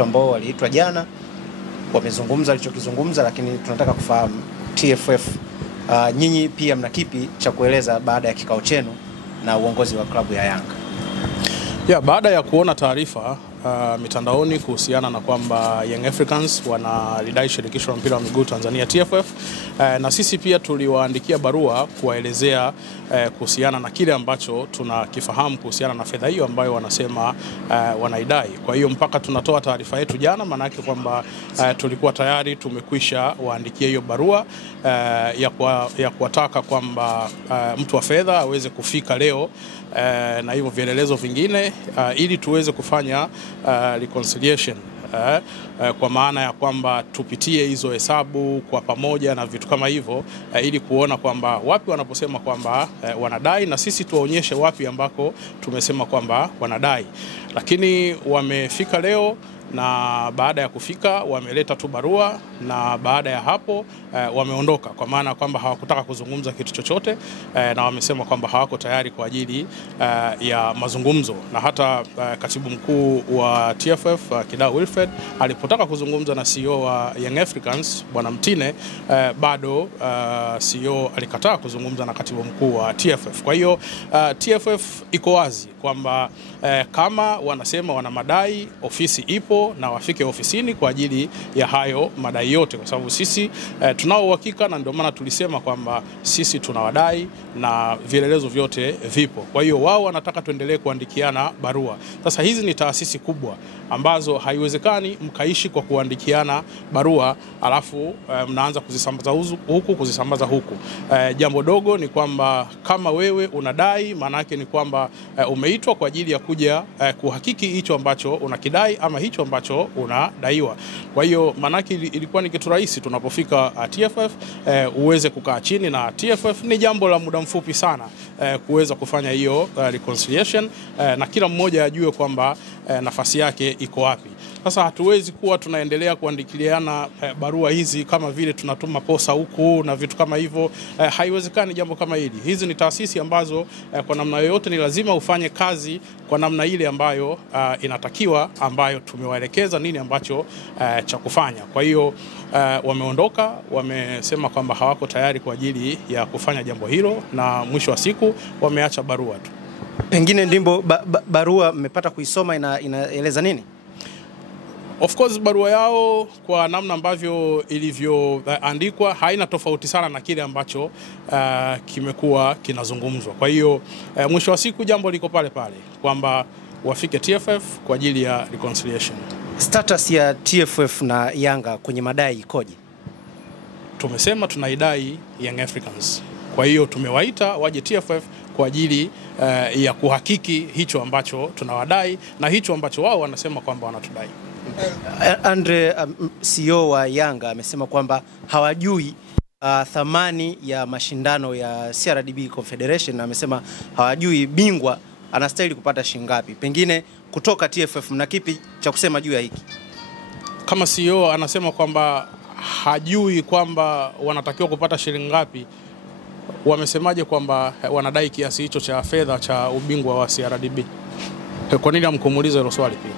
ambao waliitwa jana wamezungumza alichokizungumza, lakini tunataka kufahamu TFF, nyinyi pia mna kipi cha kueleza baada ya kikao chenu na uongozi wa klabu ya Yanga? Baada ya kuona taarifa mitandaoni kuhusiana na kwamba Young Africans wanalidai shirikisho la mpira wa miguu Tanzania TFF, na sisi pia tuliwaandikia barua kuwaelezea kuhusiana na kile ambacho tunakifahamu kuhusiana na fedha hiyo ambayo wanasema wanaidai. Kwa hiyo mpaka tunatoa taarifa yetu jana, maana yake kwamba tulikuwa tayari tumekwisha waandikia hiyo barua ya kuwataka kwamba mtu wa fedha aweze kufika leo na hivyo vielelezo vingine ili tuweze kufanya reconciliation, kwa maana ya kwamba tupitie hizo hesabu kwa pamoja na vitu kama hivyo, ili kuona kwamba wapi wanaposema kwamba wanadai na sisi tuwaonyeshe wapi ambako tumesema kwamba wanadai. Lakini wamefika leo, na baada ya kufika wameleta tu barua, na baada ya hapo wameondoka, kwa maana kwamba hawakutaka kuzungumza kitu chochote, na wamesema kwamba hawako tayari kwa ajili ya mazungumzo. Na hata katibu mkuu wa TFF Kidau Wilfred alipotaka kuzungumza na CEO wa Young Africans Bwana Mtine, bado CEO alikataa kuzungumza na katibu mkuu wa TFF. Kwa hiyo TFF iko wazi kwamba kama wanasema wana madai, ofisi ipo na wafike ofisini kwa ajili ya hayo madai yote, kwa sababu sisi tunao uhakika, na ndio maana tulisema kwamba sisi tunawadai na vielelezo vyote vipo. Kwa hiyo wao wanataka tuendelee kuandikiana barua. Sasa hizi ni taasisi kubwa ambazo haiwezekani mkaishi kwa kuandikiana barua alafu mnaanza kuzisambaza huku kuzisambaza huku. Jambo dogo ni kwamba kama wewe unadai, maana yake ni kwamba umeitwa kwa ajili ya kuja kuhakiki hicho ambacho unakidai ama hicho ambacho unadaiwa. Kwa hiyo maana yake ilikuwa ni kitu rahisi tunapofika TFF uweze kukaa chini na TFF. Ni jambo la muda mfupi sana kuweza kufanya hiyo reconciliation, na kila mmoja ajue kwamba nafasi yake iko wapi. Sasa hatuwezi kuwa tunaendelea kuandikiliana barua hizi kama vile tunatuma posa huku na vitu kama hivyo. Haiwezekani jambo kama hili. Hizi ni taasisi ambazo kwa namna yoyote ni lazima ufanye kazi kwa namna ile ambayo inatakiwa, ambayo tumewaelekeza nini ambacho cha kufanya. Kwa hiyo wameondoka, wamesema kwamba hawako tayari kwa ajili ya kufanya jambo hilo, na mwisho wa siku wameacha barua tu. Pengine ndimbo barua mmepata kuisoma, inaeleza nini? Of course barua yao kwa namna ambavyo ilivyoandikwa haina tofauti sana na kile ambacho kimekuwa kinazungumzwa. Kwa hiyo mwisho wa siku jambo liko pale pale kwamba wafike TFF kwa ajili ya reconciliation. Status ya TFF na Yanga kwenye madai ikoje? Tumesema tunaidai Young Africans. Kwa hiyo tumewaita waje TFF kwa ajili ya kuhakiki hicho ambacho tunawadai na hicho ambacho wao wanasema kwamba wanatudai. Andre, CEO wa Yanga amesema kwamba hawajui thamani ya mashindano ya CRDB Confederation, na amesema hawajui bingwa anastahili kupata shilingi ngapi. Pengine kutoka TFF mna kipi cha kusema juu ya hiki? Kama CEO anasema kwamba hajui kwamba wanatakiwa kupata shilingi ngapi, wamesemaje kwamba wanadai kiasi hicho cha fedha cha ubingwa wa CRDB? Kwa nini hamkumuuliza hilo swali pia?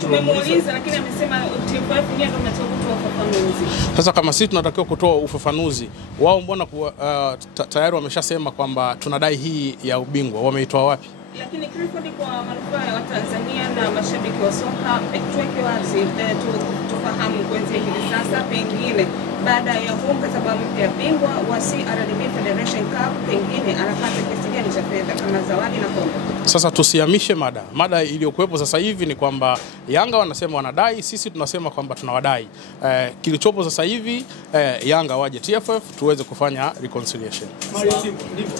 Tumemuuliza, lakini amesema TFF ndio anatakiwa kutoa ufafanuzi. Sasa kama sisi tunatakiwa kutoa ufafanuzi, wao mbona tayari wameshasema kwamba tunadai hii ya ubingwa? Wameitoa wapi? Lakini Clifford, kwa manufaa ya Tanzania na mashabiki wa soka, tuweke wazi tufahamu kuanzia hivi sasa, pengine baada ya huu mkataba mpya bingwa wa CRDB Federation Cup, pengine anapata kiasi gani cha fedha kama zawadi na kombe? Sasa tusihamishe mada iliyokuwepo sasa hivi ni kwamba Yanga wanasema wanadai, sisi tunasema kwamba tunawadai. Kilichopo sasa hivi Yanga waje TFF tuweze kufanya reconciliation. Mario ndipo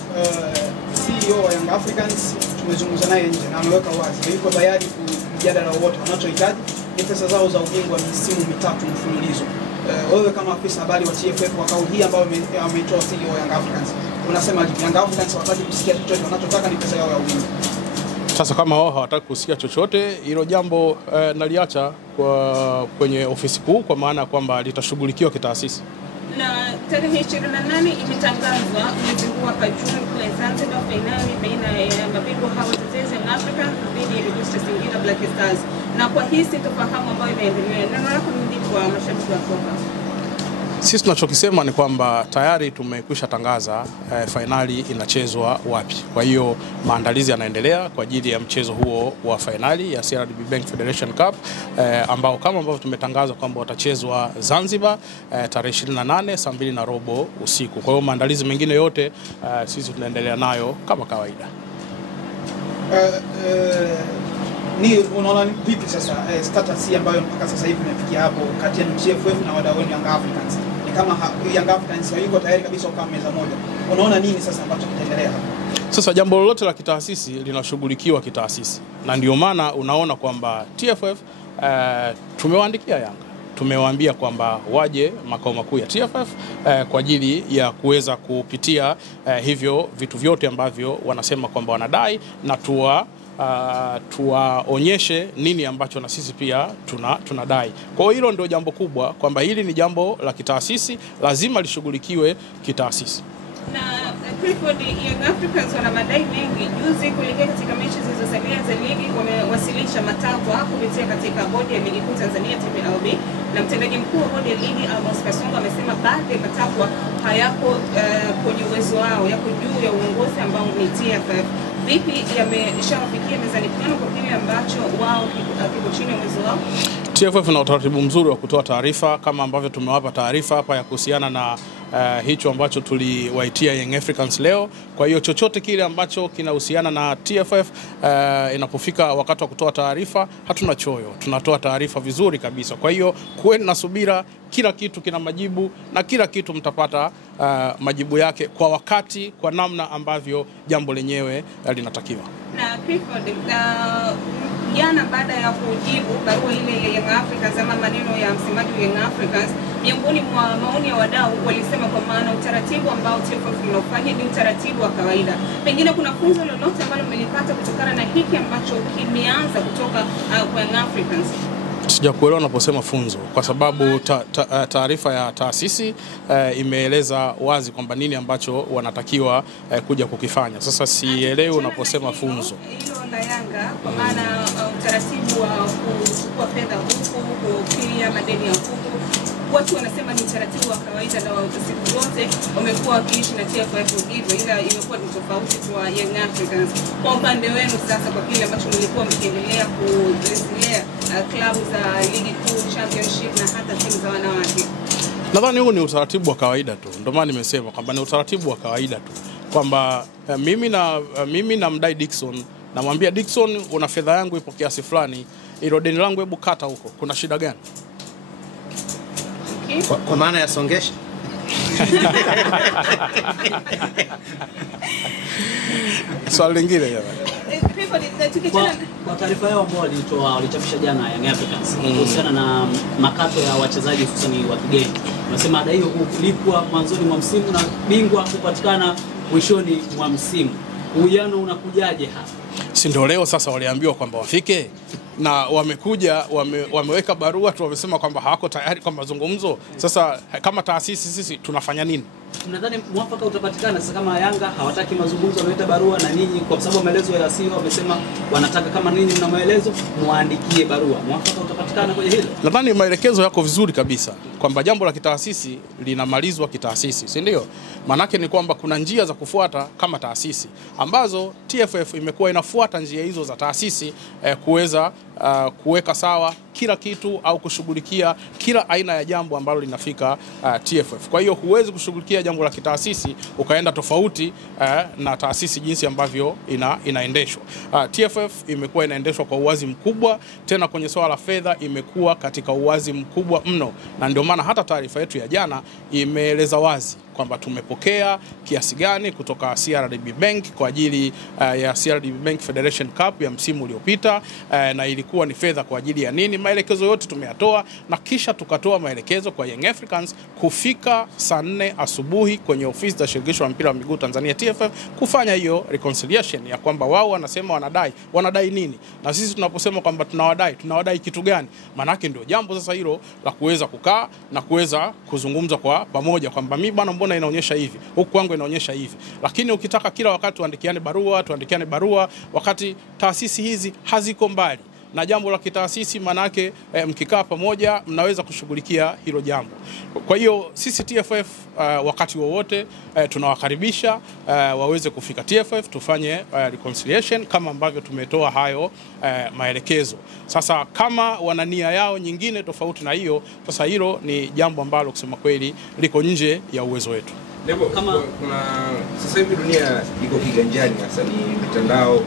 CEO wa Young Africans tumezungumza naye nje na ameweka wazi yuko tayari kujadala wote wanachohitaji ni pesa zao za ubingwa misimu mitatu mfululizo. Wewe kama afisa habari wa TFF kwa kauli hii ambayo ameitoa CEO wa Young Africans, unasema Young Africans hawataki kusikia chochote, wanachotaka ni pesa yao ya ubingwa? Sasa kama wao hawataka kusikia chochote, hilo jambo naliacha kwenye ofisi kuu, kwa maana kwamba litashughulikiwa kitaasisi. Na tarehe 28 imetangazwa mwezi huu hapa Juni kule Zanzibar, fainali baina ya mabingwa hawa watetezi Young Africans dhidi ya Kikosi Singida Black Stars. Na kwa hii sintofahamu ambayo inaendelea, neno lako ni kwa mashabiki wa soka? Sisi tunachokisema ni kwamba tayari tumekwisha tangaza fainali inachezwa wapi. Kwa hiyo maandalizi yanaendelea kwa ajili ya mchezo huo wa fainali ya CRDB Bank Federation Cup ambao kama ambavyo tumetangaza kwamba watachezwa Zanzibar tarehe 28 saa 2:15 usiku. Kwa hiyo maandalizi mengine yote sisi tunaendelea nayo kama kawaida. Ni unaona vipi sasa status ambayo mpaka sasa hivi imefikia hapo kati ya TFF na wadau wa Young Africans? Ni kama Young Africans hayuko tayari kabisa kwa meza moja. Unaona nini sasa ambacho kitaendelea hapo? Sasa jambo lolote la kitaasisi linashughulikiwa kitaasisi. Na ndio maana unaona kwamba TFF tumewaandikia Yanga. Tumewaambia kwamba waje makao makuu ya TFF kwa ajili ya kuweza kupitia hivyo vitu vyote ambavyo wanasema kwamba wanadai na tuwaonyeshe nini ambacho na sisi pia tunadai. Kwa hiyo hilo ndio jambo kubwa, kwamba hili ni jambo la kitaasisi, lazima lishughulikiwe kitaasisi. Na Clifford, Young Africans wana madai mengi. Juzi kuelekea katika mechi zilizosalia za ligi wamewasilisha matakwa kupitia katika bodi ya ligi kuu Tanzania TPLB, na mtendaji mkuu wa bodi ya ligi Amos Kasongo amesema baadhi ya matakwa hayako kwenye uwezo wao, yako juu ya uongozi ambao ni TFF. Vipi yameshawafikia mezani kwenu kwa kile ambacho wao kiko chini ya uwezo wao? TFF ina utaratibu mzuri wa kutoa taarifa kama ambavyo tumewapa taarifa hapa ya kuhusiana na hicho ambacho tuliwaitia Young Africans leo. Kwa hiyo chochote kile ambacho kinahusiana na TFF inapofika wakati wa kutoa taarifa, hatuna choyo, tunatoa taarifa vizuri kabisa. Kwa hiyo kuweni na subira, kila kitu kina majibu na kila kitu mtapata majibu yake kwa wakati, kwa namna ambavyo jambo lenyewe linatakiwa. Na Clifford, jana baada ya kujibu barua ile ya Young Africans ama maneno ya msemaji wa Young Africans, miongoni mwa maoni ya wadau walisema kwa maana utaratibu ambao TFF unafanya ni utaratibu wa kawaida. Pengine kuna funzo lolote ambalo mmelipata kutokana na hiki ambacho kimeanza kutoka kwa Young Africans? Sijakuelewa unaposema funzo, kwa sababu taarifa ya taasisi imeeleza wazi kwamba nini ambacho wanatakiwa kuja kukifanya. Sasa sielewi unaposema funzo. Hilo la Yanga kwa maana utaratibu wa kuchukua fedha huku, kufidia madeni ya huku, watu wanasema ni utaratibu wa kawaida na siku zote wamekuwa wakiishi na TFF hivyo, ila imekuwa ni tofauti kwa Young Africans. Kwa upande wenu sasa, kwa kile ambacho mlikuwa mkiendelea kurejelea klabu za ligi kuu, championship na hata timu za wanawake, nadhani huu ni utaratibu wa kawaida tu. Ndio maana nimesema kwamba ni utaratibu wa kawaida tu, kwamba mimi na mdai Dickson, namwambia Dickson, una fedha yangu ipo kiasi fulani, ilo deni langu hebu kata huko, kuna shida gani? Kwa maana ya songesha. Swali lingine jamani. Kwa taarifa yao ambao walichapisha jana Young Africans kuhusiana na makato ya wachezaji hususan wa kigeni, wanasema ada hiyo kulipwa mwanzoni mwa msimu na bingwa kupatikana mwishoni mwa msimu. Uwiano unakujaje hapa? Si ndio leo sasa waliambiwa kwamba wafike na wamekuja, wameweka barua tu, wamesema kwamba hawako tayari kwa mazungumzo. Sasa kama taasisi sisi tunafanya nini? Nadhani mwafaka utapatikana sasa kama Yanga hawataki mazungumzo, wameleta barua na ninyi, kwa sababu maelezo ya CEO wamesema wanataka kama ninyi mna maelezo muandikie barua. Mwafaka utapatikana kwenye hilo? Nadhani maelekezo yako vizuri kabisa kwamba jambo la kitaasisi linamalizwa kitaasisi, si ndio? Manake ni kwamba kuna njia za kufuata kama taasisi ambazo TFF imekuwa inafuata njia hizo za taasisi kuweza kuweka sawa kila kitu au kushughulikia kila aina ya jambo ambalo linafika TFF. Kwa hiyo huwezi kushughulikia jambo la kitaasisi ukaenda tofauti na taasisi jinsi ambavyo inaendeshwa. TFF imekuwa inaendeshwa kwa uwazi mkubwa, tena kwenye swala la fedha imekuwa katika uwazi mkubwa mno, na ndio maana hata taarifa yetu ya jana imeeleza wazi kwamba tumepokea kiasi gani kutoka CRDB Bank kwa ajili ya CRDB Bank Federation Cup ya msimu uliopita, na ilikuwa ni fedha kwa ajili ya nini. Maelekezo yote tumeyatoa, na kisha tukatoa maelekezo kwa Young Africans kufika saa 4 asubuhi kwenye ofisi za shirikisho la mpira wa miguu Tanzania TFF kufanya hiyo reconciliation ya kwamba wao wanasema wanadai nini, na sisi tunaposema kwamba tunawadai kitu gani. Manake ndio jambo sasa hilo la kuweza kukaa na kuweza kuzungumza kwa pamoja kwamba mimi bwana, mbona inaonyesha hivi, huku kwangu inaonyesha hivi. Lakini ukitaka kila wakati tuandikiane barua wakati taasisi hizi haziko mbali na jambo la kitaasisi, manake mkikaa pamoja mnaweza kushughulikia hilo jambo. Kwa hiyo sisi TFF wakati wowote tunawakaribisha waweze kufika TFF tufanye reconciliation kama ambavyo tumetoa hayo maelekezo. Sasa kama wana nia yao nyingine tofauti na hiyo, sasa hilo ni jambo ambalo kusema kweli liko nje ya uwezo wetu. Kuna sasa hivi dunia iko kiganjani, hasa ni mitandao,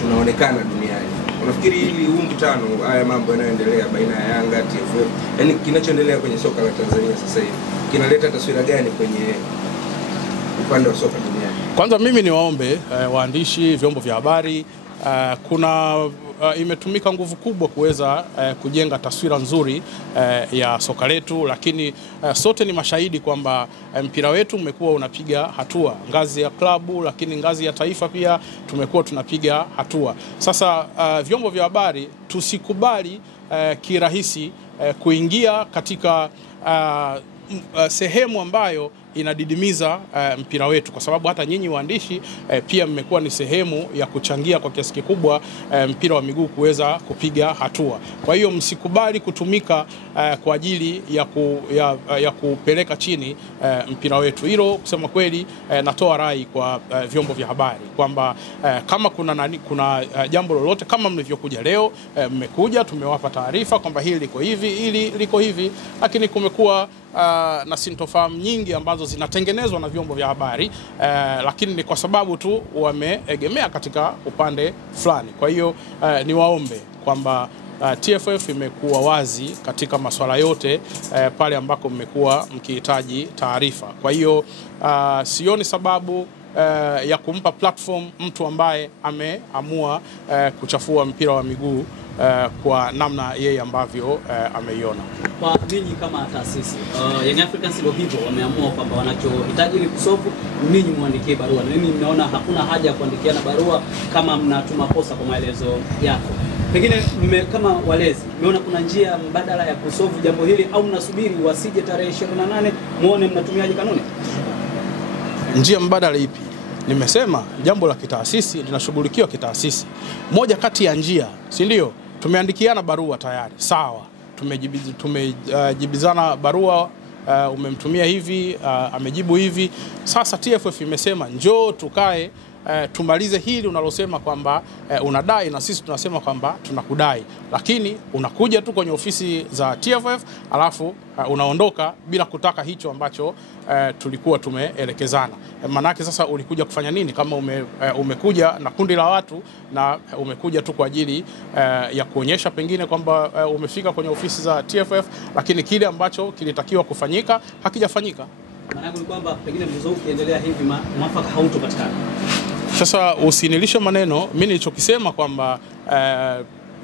tunaonekana duniani. Unafikiri hili huu mkutano, haya mambo yanayoendelea baina ya Yanga, TFF, yani kinachoendelea kwenye soka la Tanzania sasa hivi kinaleta taswira gani kwenye upande wa soka duniani? Kwanza mimi niwaombe waandishi, vyombo vya habari, imetumika nguvu kubwa kuweza kujenga taswira nzuri ya soka letu, lakini sote ni mashahidi kwamba mpira wetu umekuwa unapiga hatua ngazi ya klabu, lakini ngazi ya taifa pia tumekuwa tunapiga hatua. Sasa vyombo vya habari tusikubali kirahisi kuingia katika sehemu ambayo inadidimiza mpira wetu, kwa sababu hata nyinyi waandishi pia mmekuwa ni sehemu ya kuchangia kwa kiasi kikubwa mpira wa miguu kuweza kupiga hatua. Kwa hiyo msikubali kutumika kwa ajili ya kupeleka chini mpira wetu. Hilo kusema kweli natoa rai kwa vyombo vya habari kwamba kama kuna jambo lolote, kama mlivyokuja leo, mmekuja tumewapa taarifa kwamba hili liko hivi, hili liko hivi, lakini kumekuwa na sintofahamu nyingi ambazo zinatengenezwa na vyombo vya habari, lakini ni kwa sababu tu wameegemea katika upande fulani. Kwa hiyo niwaombe kwamba TFF imekuwa wazi katika masuala yote pale ambako mmekuwa mkihitaji taarifa. Kwa hiyo sioni sababu ya kumpa platform mtu ambaye ameamua kuchafua mpira wa miguu kwa namna yeye ambavyo ameiona. Kwa ninyi kama taasisi, Young Africans ndio hivyo wameamua kwamba wanachohitaji ni kusofu, ninyi muandikie barua. Ninyi mnaona hakuna haja ya kuandikiana barua kama mnatuma posa kwa maelezo yako. Pengine kama walezi, mmeona kuna njia mbadala ya kusofu jambo hili, au mnasubiri wasije tarehe 28 muone mnatumiaje kanuni? Njia mbadala ipi? Nimesema jambo la kitaasisi linashughulikiwa kitaasisi. Moja kati ya njia, si ndio? Tumeandikiana barua tayari, sawa. Tumejibizana barua, umemtumia hivi, amejibu hivi. Sasa TFF imesema njoo tukae tumalize hili unalosema kwamba unadai, na sisi tunasema kwamba tunakudai, lakini unakuja tu kwenye ofisi za TFF alafu unaondoka bila kutaka hicho ambacho tulikuwa tumeelekezana. Manake sasa ulikuja kufanya nini kama umekuja na kundi la watu na umekuja tu kwa ajili ya kuonyesha pengine kwamba umefika kwenye ofisi za TFF, lakini kile ambacho kilitakiwa kufanyika hakijafanyika. Maana ni kwamba pengine mzozo ukiendelea hivi mwafaka hautopatikana. Sasa usinilishe maneno. Mimi nilichokisema kwamba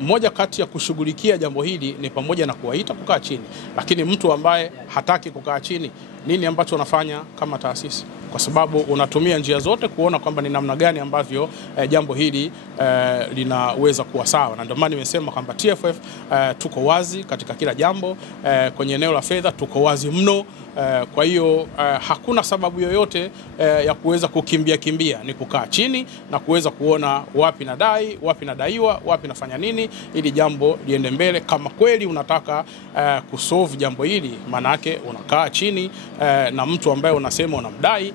moja kati ya kushughulikia jambo hili ni pamoja na kuwaita kukaa chini, lakini mtu ambaye hataki kukaa chini, nini ambacho unafanya kama taasisi? Kwa sababu unatumia njia zote kuona kwamba ni namna gani ambavyo jambo hili linaweza kuwa sawa. Na ndio maana nimesema kwamba TFF tuko wazi katika kila jambo, kwenye eneo la fedha tuko wazi mno. Kwa hiyo hakuna sababu yoyote ya kuweza kukimbia, ni kukaa chini na kuweza kuona wapi nadai, wapi nadaiwa, wapi nafanya nini ili jambo liende mbele. Kama kweli unataka kusolve jambo hili, maana yake unakaa chini na mtu ambaye unasema unamdai,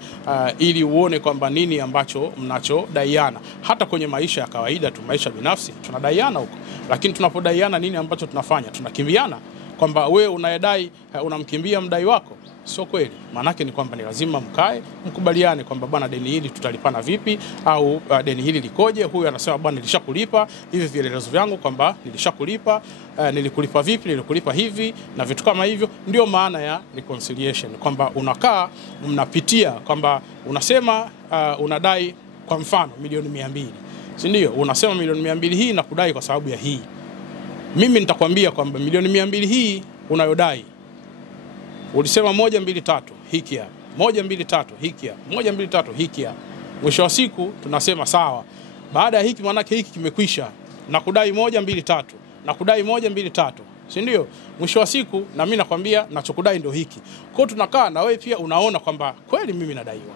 ili uone kwamba nini ambacho mnachodaiana. Hata kwenye maisha ya kawaida tu, maisha binafsi, tunadaiana huko, lakini tunapodaiana nini ambacho tunafanya? Tunakimbiana. kwamba wewe unayedai unamkimbia mdai wako. Sio kweli. Maanake ni kwamba ni lazima mkae mkubaliane kwamba bwana, deni hili tutalipana vipi, au deni hili likoje. Huyu anasema bwana, nilishakulipa hivi vielelezo vyangu kwamba nilishakulipa, nilikulipa vipi, nilikulipa hivi na vitu kama hivyo. Ndio maana ya reconciliation, kwamba unakaa mnapitia kwamba unasema unadai kwa mfano milioni 200, si ndio? Unasema milioni 200 hii nakudai kwa sababu ya hii. Mimi nitakwambia kwamba milioni 200 hii unayodai ulisema 1 2 3 hiki hapa, 1 2 3 hiki hapa, 1 2 3 hiki hapa. Mwisho wa siku tunasema sawa, baada ya hiki maana hiki kimekwisha, nakudai 1 2 3, nakudai 1 2 3, si ndio? Mwisho wa siku na mimi nakwambia nachokudai ndio hiki. Kwa hiyo tunakaa na wewe pia unaona kwamba kweli mimi nadaiwa.